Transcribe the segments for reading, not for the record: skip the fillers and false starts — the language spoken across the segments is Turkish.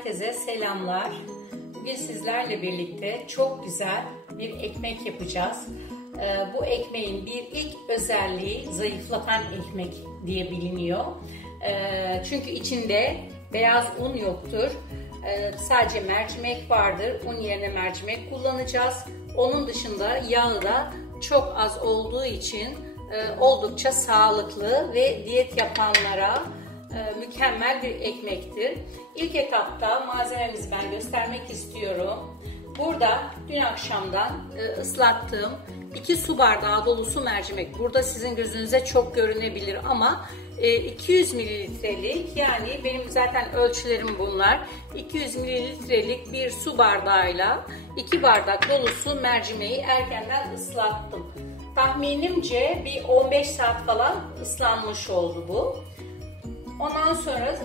Herkese selamlar. Bugün sizlerle birlikte çok güzel bir ekmek yapacağız. Bu ekmeğin ilk özelliği zayıflatan ekmek diye biliniyor. Çünkü içinde beyaz un yoktur. Sadece mercimek vardır. Un yerine mercimek kullanacağız. Onun dışında yağı da çok az olduğu için oldukça sağlıklı ve diyet yapanlara mükemmel bir ekmektir. İlk etapta malzememizi ben göstermek istiyorum. Burada dün akşamdan ıslattığım 2 su bardağı dolusu mercimek. Burada sizin gözünüze çok görünebilir ama 200 mililitrelik, yani benim zaten ölçülerim bunlar. 200 mililitrelik bir su bardağıyla 2 bardak dolusu mercimeği erkenden ıslattım. Tahminimce bir 15 saat falan ıslanmış oldu bu. Ondan sonra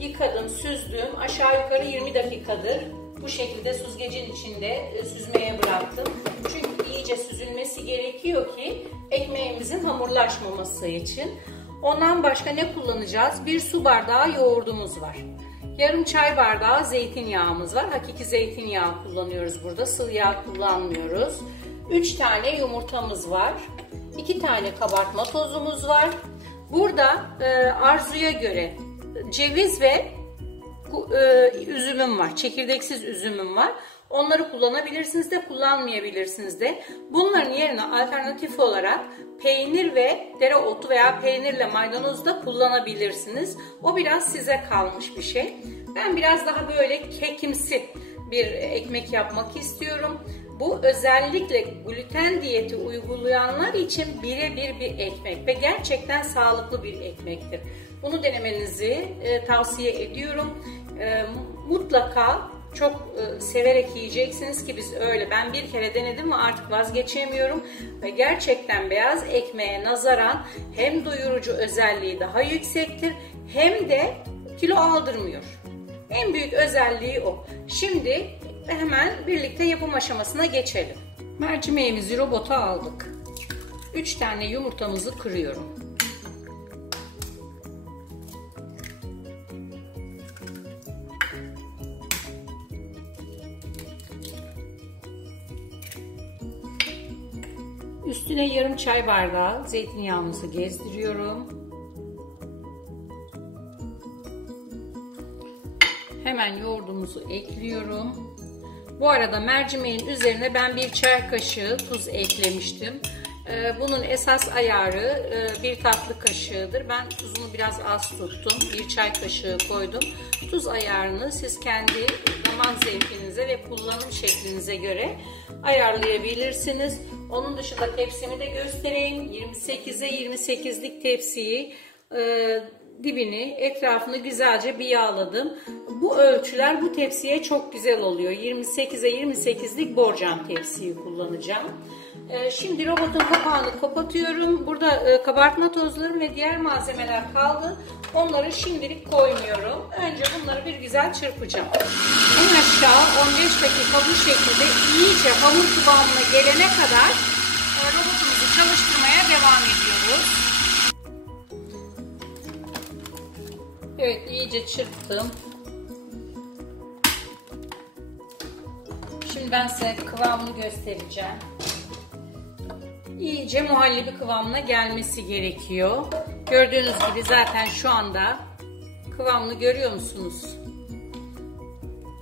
yıkadım, süzdüm. Aşağı yukarı 20 dakikadır bu şekilde süzgecin içinde süzmeye bıraktım. Çünkü iyice süzülmesi gerekiyor ki ekmeğimizin hamurlaşmaması için. Ondan başka ne kullanacağız? 1 su bardağı yoğurdumuz var. Yarım çay bardağı zeytinyağımız var. Hakiki zeytinyağı kullanıyoruz burada. Sıvı yağ kullanmıyoruz. 3 tane yumurtamız var. 2 tane kabartma tozumuz var. Burada arzuya göre ceviz ve üzümüm var. Çekirdeksiz üzümüm var. Onları kullanabilirsiniz de kullanmayabilirsiniz de. Bunların yerine alternatif olarak peynir ve dereotu veya peynirle maydanoz da kullanabilirsiniz. O biraz size kalmış bir şey. Ben biraz daha böyle kekimsi bir ekmek yapmak istiyorum. Bu özellikle gluten diyeti uygulayanlar için birebir bir ekmek ve gerçekten sağlıklı bir ekmektir. Bunu denemenizi tavsiye ediyorum. Mutlaka çok severek yiyeceksiniz ki biz öyle. Ben bir kere denedim ve artık vazgeçemiyorum. Ve gerçekten beyaz ekmeğe nazaran hem doyurucu özelliği daha yüksektir hem de kilo aldırmıyor. En büyük özelliği o. Şimdi hemen birlikte yapım aşamasına geçelim. Mercimeğimizi robota aldık. 3 tane yumurtamızı kırıyorum. Üstüne yarım çay bardağı zeytinyağımızı gezdiriyorum. Hemen yoğurdumuzu ekliyorum. Bu arada mercimeğin üzerine ben 1 çay kaşığı tuz eklemiştim. Bunun esas ayarı 1 tatlı kaşığıdır. Ben tuzunu biraz az tuttum. 1 çay kaşığı koydum. Tuz ayarını siz kendi damak zevkinize ve kullanım şeklinize göre ayarlayabilirsiniz. Onun dışında tepsimi de göstereyim. 28'e 28'lik tepsiyi dibini, etrafını güzelce bir yağladım. Bu ölçüler bu tepsiye çok güzel oluyor. 28'e 28'lik borcam tepsiyi kullanacağım. Şimdi robotun kapağını kapatıyorum. Burada kabartma tozlarım ve diğer malzemeler kaldı. Onları şimdilik koymuyorum. Önce bunları bir güzel çırpacağım. En aşağı 15 dakika bu şekilde iyice hamur kıvamına gelene kadar robotumuzu çalıştırmaya devam ediyoruz. Evet, iyice çırptım. Şimdi ben size kıvamını göstereceğim. İyice muhallebi kıvamına gelmesi gerekiyor. Gördüğünüz gibi zaten şu anda kıvamını görüyor musunuz?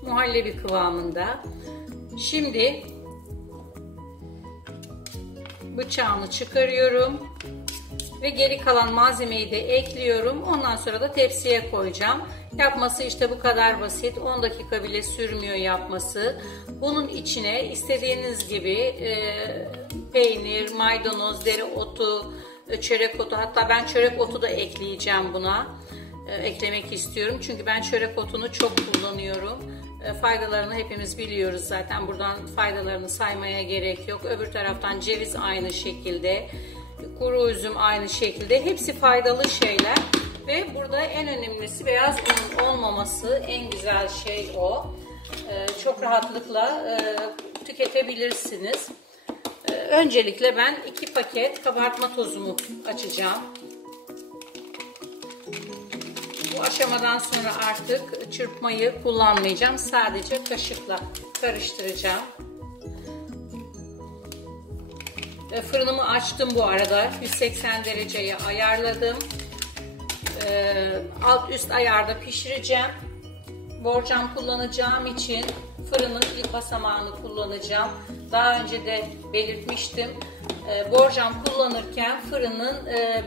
Muhallebi kıvamında. Şimdi bıçağımı çıkarıyorum. Ve geri kalan malzemeyi de ekliyorum. Ondan sonra da tepsiye koyacağım. Yapması işte bu kadar basit. 10 dakika bile sürmüyor yapması. Bunun içine istediğiniz gibi peynir, maydanoz, dereotu, çörek otu, hatta ben çörek otu da ekleyeceğim buna. Eklemek istiyorum. Çünkü ben çörek otunu çok kullanıyorum. Faydalarını hepimiz biliyoruz zaten. Buradan faydalarını saymaya gerek yok. Öbür taraftan ceviz aynı şekilde. Kuru üzüm aynı şekilde. Hepsi faydalı şeyler. Ve burada en önemlisi beyaz unun olmaması. En güzel şey o. Çok rahatlıkla tüketebilirsiniz. Öncelikle ben 2 paket kabartma tozumu açacağım. Bu aşamadan sonra artık çırpmayı kullanmayacağım. Sadece kaşıkla karıştıracağım. Fırınımı açtım bu arada. 180 dereceye ayarladım. Alt üst ayarda pişireceğim. Borcam kullanacağım için fırının ilk basamağını kullanacağım. Daha önce de belirtmiştim. Borcam kullanırken fırının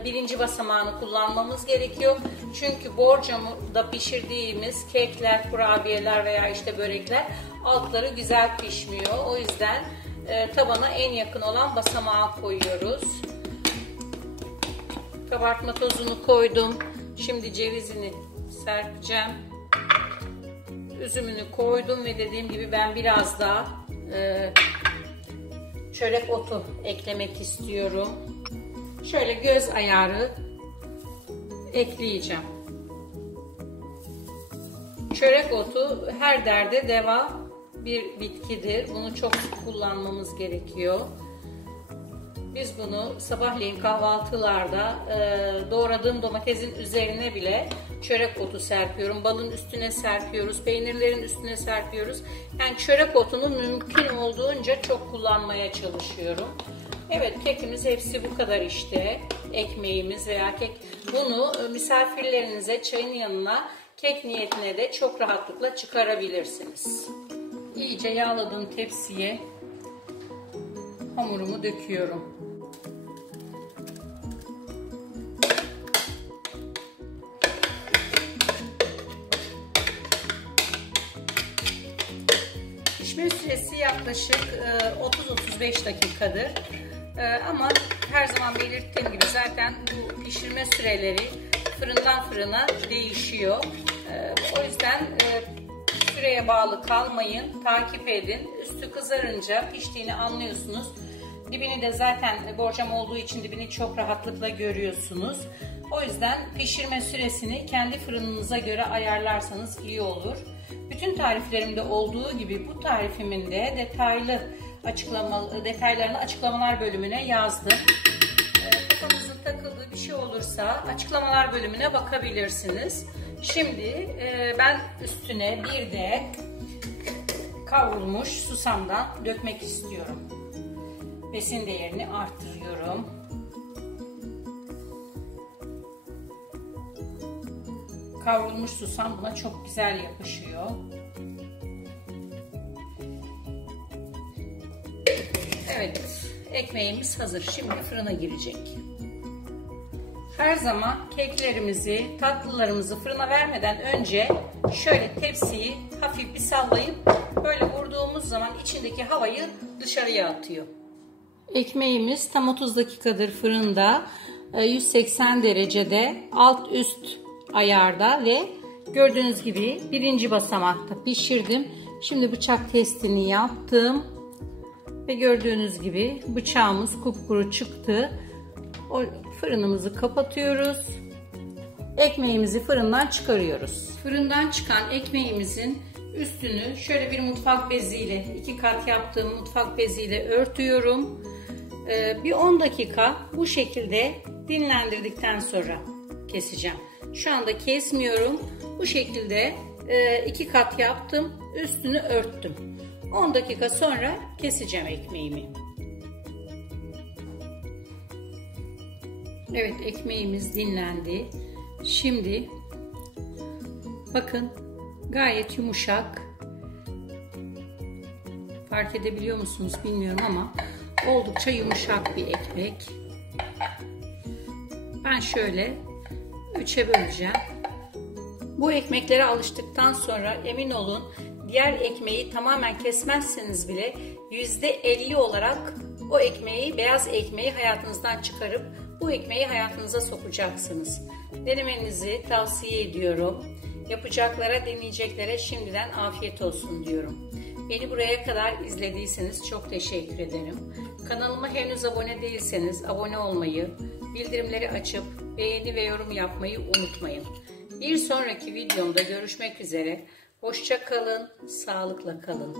birinci basamağını kullanmamız gerekiyor. Çünkü borcamı da pişirdiğimiz kekler, kurabiyeler veya işte börekler altları güzel pişmiyor. O yüzden tabana en yakın olan basamağı koyuyoruz. Kabartma tozunu koydum. Şimdi cevizini serpeceğim. Üzümünü koydum ve dediğim gibi ben biraz daha çörek otu eklemek istiyorum. Şöyle göz ayarı ekleyeceğim. Çörek otu her derde deva bir bitkidir. Bunu çok kullanmamız gerekiyor. Biz bunu sabahleyin kahvaltılarda doğradığım domatesin üzerine bile çörek otu serpiyorum. Balın üstüne serpiyoruz. Peynirlerin üstüne serpiyoruz. Yani çörek otunu mümkün olduğunca çok kullanmaya çalışıyorum. Evet, kekimiz hepsi bu kadar işte. Ekmeğimiz veya kek. Bunu misafirlerinize çayın yanına kek niyetine de çok rahatlıkla çıkarabilirsiniz. İyice yağladığım tepsiye hamurumu döküyorum. Pişme süresi yaklaşık 30-35 dakikadır. Ama her zaman belirttiğim gibi zaten bu pişirme süreleri fırından fırına değişiyor. O yüzden süreye bağlı kalmayın, takip edin. Üstü kızarınca piştiğini anlıyorsunuz. Dibini de zaten borcam olduğu için dibini çok rahatlıkla görüyorsunuz. O yüzden pişirme süresini kendi fırınınıza göre ayarlarsanız iyi olur. Bütün tariflerimde olduğu gibi bu tarifimin de detaylarını açıklamalar bölümüne yazdım. Kafanızın takıldığı bir şey olursa açıklamalar bölümüne bakabilirsiniz. Şimdi ben üstüne bir de kavrulmuş susamdan dökmek istiyorum. Besin değerini arttırıyorum. Kavrulmuş susam buna çok güzel yapışıyor. Evet, ekmeğimiz hazır. Şimdi fırına girecek. Her zaman keklerimizi, tatlılarımızı fırına vermeden önce şöyle tepsiyi hafif bir sallayıp böyle vurduğumuz zaman içindeki havayı dışarıya atıyor. Ekmeğimiz tam 30 dakikadır fırında, 180 derecede, alt üst ayarda ve gördüğünüz gibi birinci basamakta pişirdim. Şimdi bıçak testini yaptım ve gördüğünüz gibi bıçağımız kupkuru çıktı. O fırınımızı kapatıyoruz. Ekmeğimizi fırından çıkarıyoruz. Fırından çıkan ekmeğimizin üstünü şöyle bir mutfak beziyle, 2 kat yaptığım mutfak beziyle örtüyorum. Bir 10 dakika bu şekilde dinlendirdikten sonra keseceğim. Şu anda kesmiyorum. Bu şekilde 2 kat yaptım. Üstünü örttüm. 10 dakika sonra keseceğim ekmeğimi. Evet, ekmeğimiz dinlendi. Şimdi bakın gayet yumuşak. Fark edebiliyor musunuz bilmiyorum ama oldukça yumuşak bir ekmek. Ben şöyle 3'e böleceğim. Bu ekmeklere alıştıktan sonra emin olun diğer ekmeği tamamen kesmezseniz bile %50 olarak o ekmeği, beyaz ekmeği hayatınızdan çıkarıp bu ekmeği hayatınıza sokacaksınız. Denemenizi tavsiye ediyorum. Yapacaklara, deneyeceklere şimdiden afiyet olsun diyorum. Beni buraya kadar izlediyseniz çok teşekkür ederim. Kanalıma henüz abone değilseniz abone olmayı, bildirimleri açıp beğeni ve yorum yapmayı unutmayın. Bir sonraki videomda görüşmek üzere. Hoşça kalın, sağlıkla kalın.